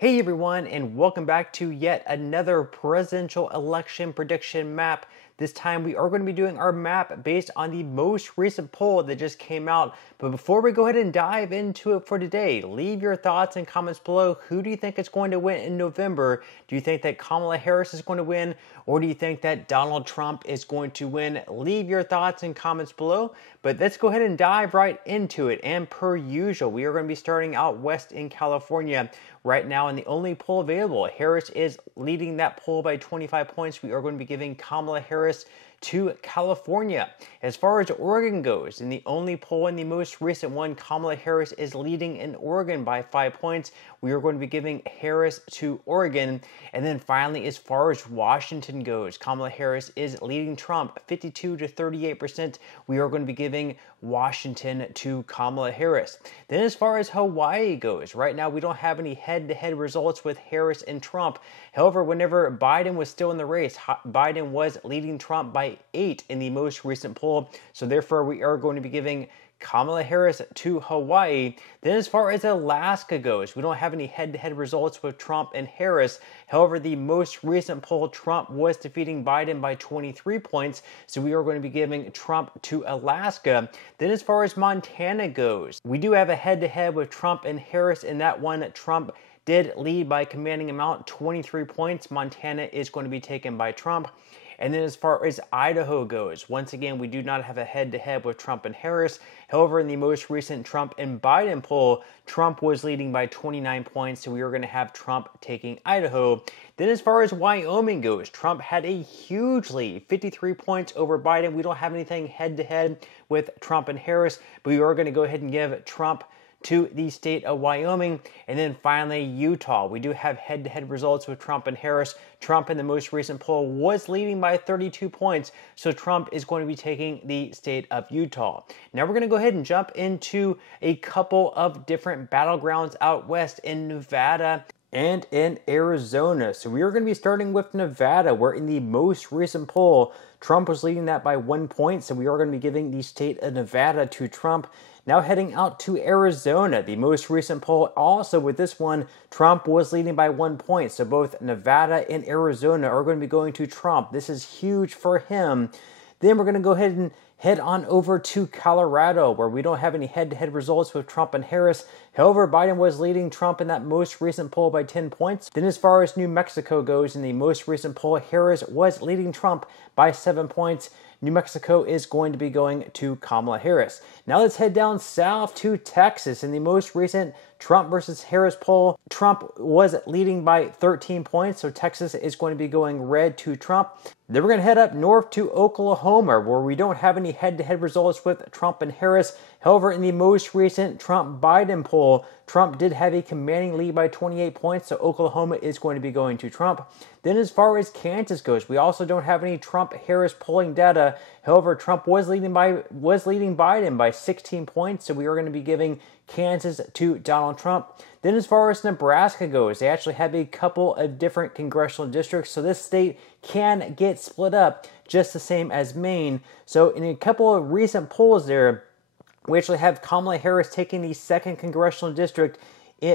Hey everyone, and welcome back to yet another presidential election prediction map. This time we are going to be doing our map based on the most recent poll that just came out. But before we go ahead and dive into it for today, leave your thoughts and comments below. Who do you think is going to win in November? Do you think that Kamala Harris is going to win? Or do you think that Donald Trump is going to win? Leave your thoughts and comments below. But let's go ahead and dive right into it. And per usual, we are going to be starting out west in California. Right now, in the only poll available, Harris is leading that poll by 25 points. We are going to be giving Kamala Harris to California. As far as Oregon goes, in the only poll in the most recent one, Kamala Harris is leading in Oregon by 5 points. We are going to be giving Harris to Oregon. And then finally, as far as Washington goes, Kamala Harris is leading Trump 52 to 38%. We are going to be giving Washington to Kamala Harris. Then as far as Hawaii goes, right now we don't have any head-to-head results with Harris and Trump. However, whenever Biden was still in the race, Biden was leading Trump by 8 in the most recent poll. So therefore, we are going to be giving Kamala Harris to Hawaii. Then as far as Alaska goes, we don't have any head-to-head results with Trump and Harris. However, the most recent poll, Trump was defeating Biden by 23 points. So we are going to be giving Trump to Alaska. Then as far as Montana goes, we do have a head-to-head with Trump and Harris. In that one, Trump did lead by a commanding amount, 23 points. Montana is going to be taken by Trump. And then as far as Idaho goes, once again, we do not have a head-to-head with Trump and Harris. However, in the most recent Trump and Biden poll, Trump was leading by 29 points, so we are going to have Trump taking Idaho. Then as far as Wyoming goes, Trump had a huge lead, 53 points over Biden. We don't have anything head-to-head with Trump and Harris, but we are going to go ahead and give Trump to the state of Wyoming. And then finally, Utah. We do have head-to-head results with Trump and Harris. Trump in the most recent poll was leading by 32 points, so Trump is going to be taking the state of Utah. Now we're going to go ahead and jump into a couple of different battlegrounds out west in Nevada and in Arizona. So we are going to be starting with Nevada, where in the most recent poll, Trump was leading that by 1 point, so we are going to be giving the state of Nevada to Trump. Now heading out to Arizona, the most recent poll, also with this one, Trump was leading by 1 point. So both Nevada and Arizona are going to be going to Trump. This is huge for him. Then we're going to go ahead and head on over to Colorado, where we don't have any head-to-head results with Trump and Harris. However, Biden was leading Trump in that most recent poll by 10 points. Then as far as New Mexico goes, in the most recent poll, Harris was leading Trump by 7 points. New Mexico is going to be going to Kamala Harris. Now let's head down south to Texas. In the most recent Trump versus Harris poll, Trump was leading by 13 points, so Texas is going to be going red to Trump. Then we're going to head up north to Oklahoma, where we don't have any head-to-head results with Trump and Harris. However, in the most recent Trump-Biden poll, Trump did have a commanding lead by 28 points, so Oklahoma is going to be going to Trump. Then as far as Kansas goes, we also don't have any Trump-Harris polling data. However, Trump was leading Biden by 16 points, so we are going to be giving Kansas to Donald Trump. Then as far as Nebraska goes, they actually have a couple of different congressional districts, so this state can get split up just the same as Maine. So in a couple of recent polls there, we actually have Kamala Harris taking the 2nd congressional district,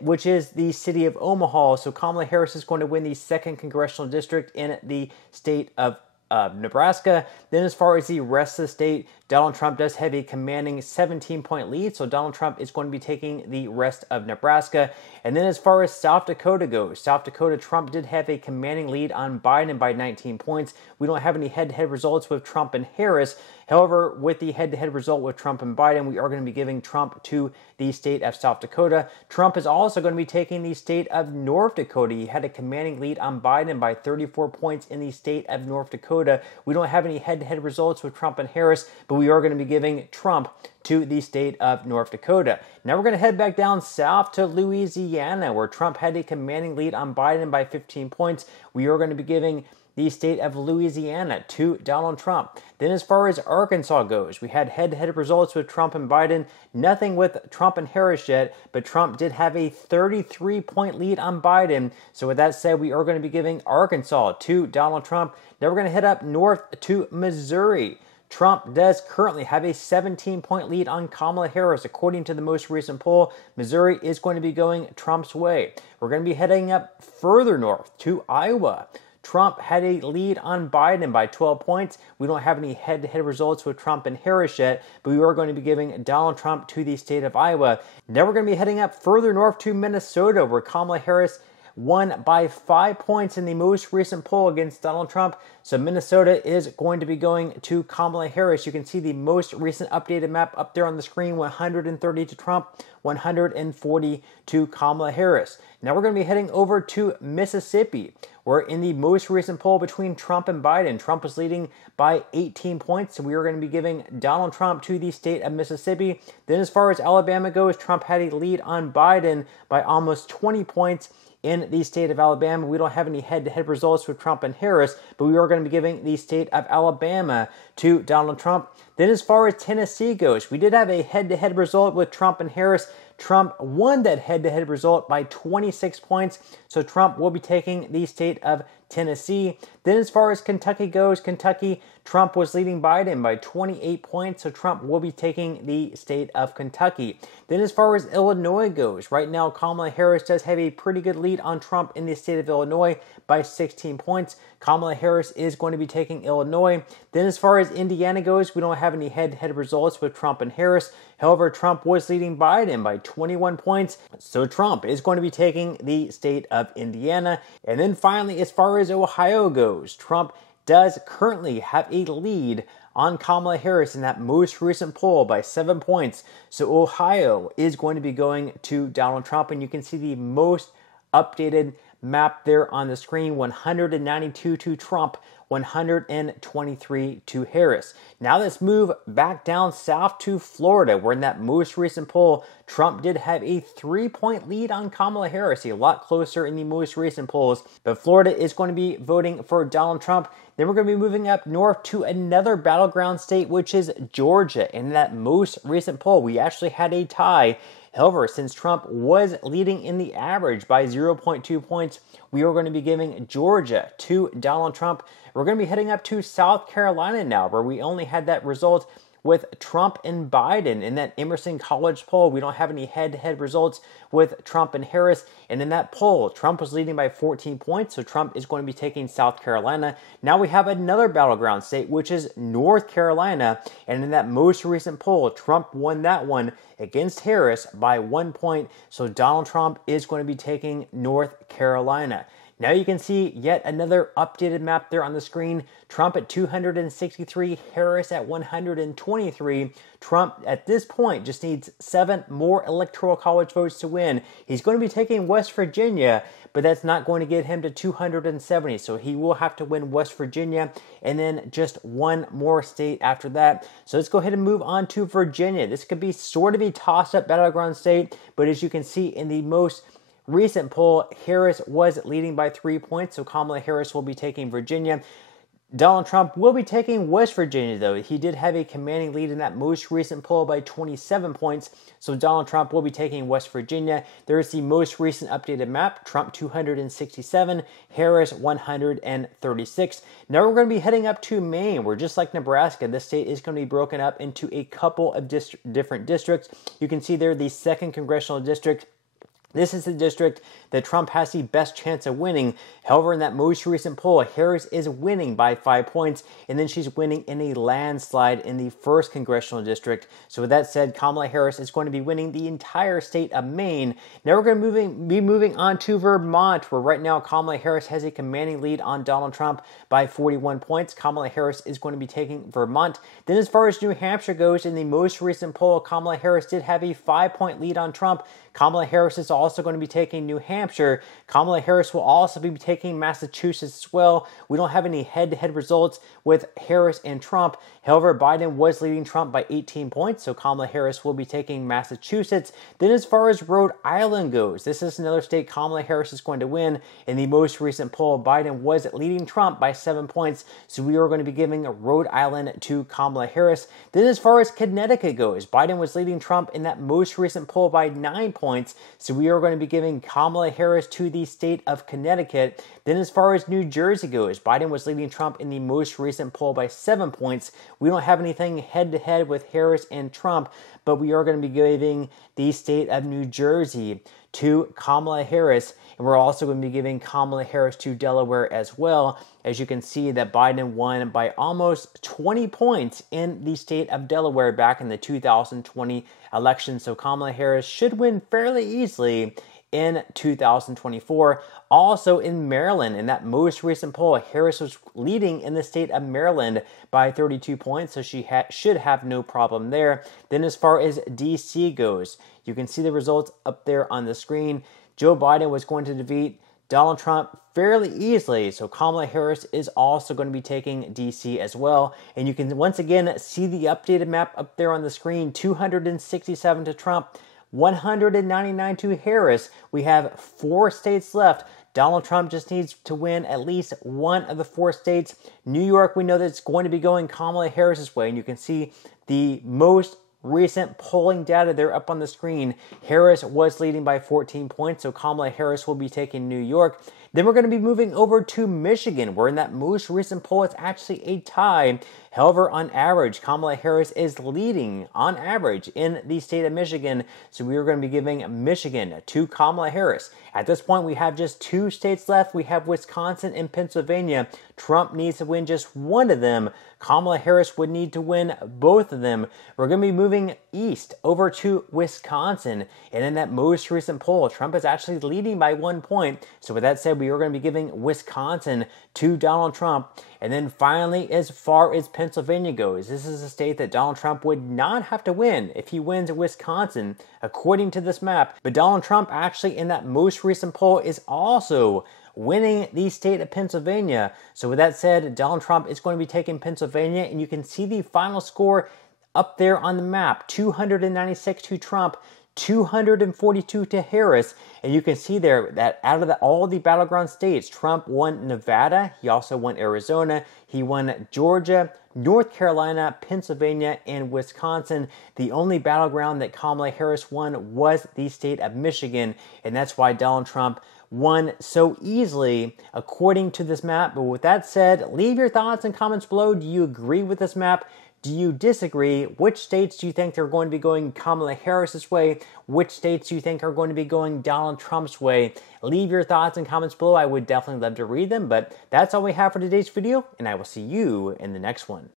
which is the city of Omaha. So Kamala Harris is going to win the 2nd congressional district in the state of Nebraska. Then as far as the rest of the state, Donald Trump does have a commanding 17-point lead, so Donald Trump is going to be taking the rest of Nebraska. And then as far as South Dakota goes, South Dakota, Trump did have a commanding lead on Biden by 19 points. We don't have any head-to-head results with Trump and Harris. However, with the head-to-head result with Trump and Biden, we are going to be giving Trump to the state of South Dakota. Trump is also going to be taking the state of North Dakota. He had a commanding lead on Biden by 34 points in the state of North Dakota. We don't have any head-to-head results with Trump and Harris, but we are going to be giving Trump to the state of North Dakota. Now we're going to head back down south to Louisiana, where Trump had a commanding lead on Biden by 15 points. We are going to be giving the state of Louisiana to Donald Trump. Then as far as Arkansas goes, we had head-to-head results with Trump and Biden. Nothing with Trump and Harris yet, but Trump did have a 33-point lead on Biden. So with that said, we are going to be giving Arkansas to Donald Trump. Now we're going to head up north to Missouri. Trump does currently have a 17-point lead on Kamala Harris. According to the most recent poll, Missouri is going to be going Trump's way. We're going to be heading up further north to Iowa. Trump had a lead on Biden by 12 points. We don't have any head-to-head results with Trump and Harris yet, but we are going to be giving Donald Trump to the state of Iowa. Now we're going to be heading up further north to Minnesota, where Kamala Harris won by 5 points in the most recent poll against Donald Trump. So Minnesota is going to be going to Kamala Harris. You can see the most recent updated map up there on the screen, 130 to Trump, 140 to Kamala Harris. Now we're going to be heading over to Mississippi, where in the most recent poll between Trump and Biden, Trump was leading by 18 points. So we are going to be giving Donald Trump to the state of Mississippi. Then as far as Alabama goes, Trump had a lead on Biden by almost 20 points. In the state of Alabama, we don't have any head-to-head results with Trump and Harris, but we are going to be giving the state of Alabama to Donald Trump. Then as far as Tennessee goes, we did have a head-to-head result with Trump and Harris. Trump won that head-to-head result by 26 points, so Trump will be taking the state of Tennessee. Then as far as Kentucky goes, Kentucky, Trump was leading Biden by 28 points, so Trump will be taking the state of Kentucky. Then as far as Illinois goes, right now Kamala Harris does have a pretty good lead on Trump in the state of Illinois by 16 points. Kamala Harris is going to be taking Illinois. Then as far as Indiana goes, we don't have any head-to-head results with Trump and Harris. However, Trump was leading Biden by 21 points, so Trump is going to be taking the state of Indiana. And then finally, as far as Ohio goes, Trump does currently have a lead on Kamala Harris in that most recent poll by 7 points. So Ohio is going to be going to Donald Trump, and you can see the most updated map there on the screen, 192 to Trump, 123 to Harris. Now let's move back down south to Florida, where in that most recent poll, Trump did have a 3-point lead on Kamala Harris, a lot closer in the most recent polls. But Florida is going to be voting for Donald Trump. Then we're going to be moving up north to another battleground state, which is Georgia. In that most recent poll, we actually had a tie. However, since Trump was leading in the average by 0.2 points, we are going to be giving Georgia to Donald Trump. We're going to be heading up to South Carolina now, where we only had that result with Trump and Biden. In that Emerson College poll, we don't have any head-to-head results with Trump and Harris. And in that poll, Trump was leading by 14 points, so Trump is going to be taking South Carolina. Now we have another battleground state, which is North Carolina. And in that most recent poll, Trump won that one against Harris by 1 point. So Donald Trump is going to be taking North Carolina. Now you can see yet another updated map there on the screen. Trump at 263, Harris at 123. Trump at this point just needs 7 more electoral college votes to win. He's going to be taking West Virginia, but that's not going to get him to 270. So he will have to win West Virginia and then just 1 more state after that. So let's go ahead and move on to Virginia. This could be sort of a toss-up battleground state, but as you can see in the most recent poll, Harris was leading by 3 points, so Kamala Harris will be taking Virginia. Donald Trump will be taking West Virginia, though. He did have a commanding lead in that most recent poll by 27 points, so Donald Trump will be taking West Virginia. There is the most recent updated map, Trump 267, Harris 136. Now we're going to be heading up to Maine, where just like Nebraska, this state is going to be broken up into a couple of different districts. You can see there the 2nd Congressional District. This is the district that Trump has the best chance of winning. However, in that most recent poll, Harris is winning by 5 points, and then she's winning in a landslide in the 1st Congressional District. So with that said, Kamala Harris is going to be winning the entire state of Maine. Now we're going to be moving on to Vermont, where right now Kamala Harris has a commanding lead on Donald Trump by 41 points. Kamala Harris is going to be taking Vermont. Then as far as New Hampshire goes, in the most recent poll, Kamala Harris did have a 5-point lead on Trump. Kamala Harris is also going to be taking New Hampshire. Kamala Harris will also be taking Massachusetts as well. We don't have any head-to-head results with Harris and Trump. However, Biden was leading Trump by 18 points, so Kamala Harris will be taking Massachusetts. Then as far as Rhode Island goes, this is another state Kamala Harris is going to win. In the most recent poll, Biden was leading Trump by 7 points, so we are going to be giving Rhode Island to Kamala Harris. Then as far as Connecticut goes, Biden was leading Trump in that most recent poll by 9 points. points. So we are going to be giving Kamala Harris to the state of Connecticut. Then as far as New Jersey goes, Biden was leading Trump in the most recent poll by 7 points. We don't have anything head-to-head with Harris and Trump, but we are going to be giving the state of New Jersey to Kamala Harris, and we're also going to be giving Kamala Harris to Delaware as well. As you can see that Biden won by almost 20 points in the state of Delaware back in the 2020 election, so Kamala Harris should win fairly easily in 2024. Also in Maryland, in that most recent poll, Harris was leading in the state of Maryland by 32 points, so she should have no problem there. Then as far as D.C. goes, you can see the results up there on the screen. Joe Biden was going to defeat Donald Trump fairly easily, so Kamala Harris is also going to be taking D.C. as well. And you can once again see the updated map up there on the screen, 267 to Trump, 199 to Harris. We have 4 states left. Donald Trump just needs to win at least one of the 4 states. New York, we know that it's going to be going Kamala Harris's way, and you can see the most recent polling data there up on the screen. Harris was leading by 14 points, so Kamala Harris will be taking New York. Then we're going to be moving over to Michigan, where in that most recent poll, it's actually a tie. However, on average, Kamala Harris is leading on average in the state of Michigan, so we are going to be giving Michigan to Kamala Harris. At this point, we have just 2 states left. We have Wisconsin and Pennsylvania. Trump needs to win just one of them. Kamala Harris would need to win both of them. We're going to be moving east over to Wisconsin, and in that most recent poll, Trump is actually leading by 1 point. So with that said, we are going to be giving Wisconsin to Donald Trump. And then finally, as far as Pennsylvania goes, this is a state that Donald Trump would not have to win if he wins Wisconsin, according to this map. But Donald Trump actually in that most recent poll is also winning the state of Pennsylvania. So with that said, Donald Trump is going to be taking Pennsylvania, and you can see the final score up there on the map, 296 to Trump, 242 to Harris. And you can see there that out of all the battleground states, Trump won Nevada, he also won Arizona, he won Georgia, North Carolina, Pennsylvania, and Wisconsin. The only battleground that Kamala Harris won was the state of Michigan, and that's why Donald Trump won so easily according to this map. But with that said, leave your thoughts and comments below. Do you agree with this map? Do you disagree? Which states do you think are going to be going Kamala Harris's way? Which states do you think are going to be going Donald Trump's way? Leave your thoughts and comments below. I would definitely love to read them. But that's all we have for today's video, and I will see you in the next one.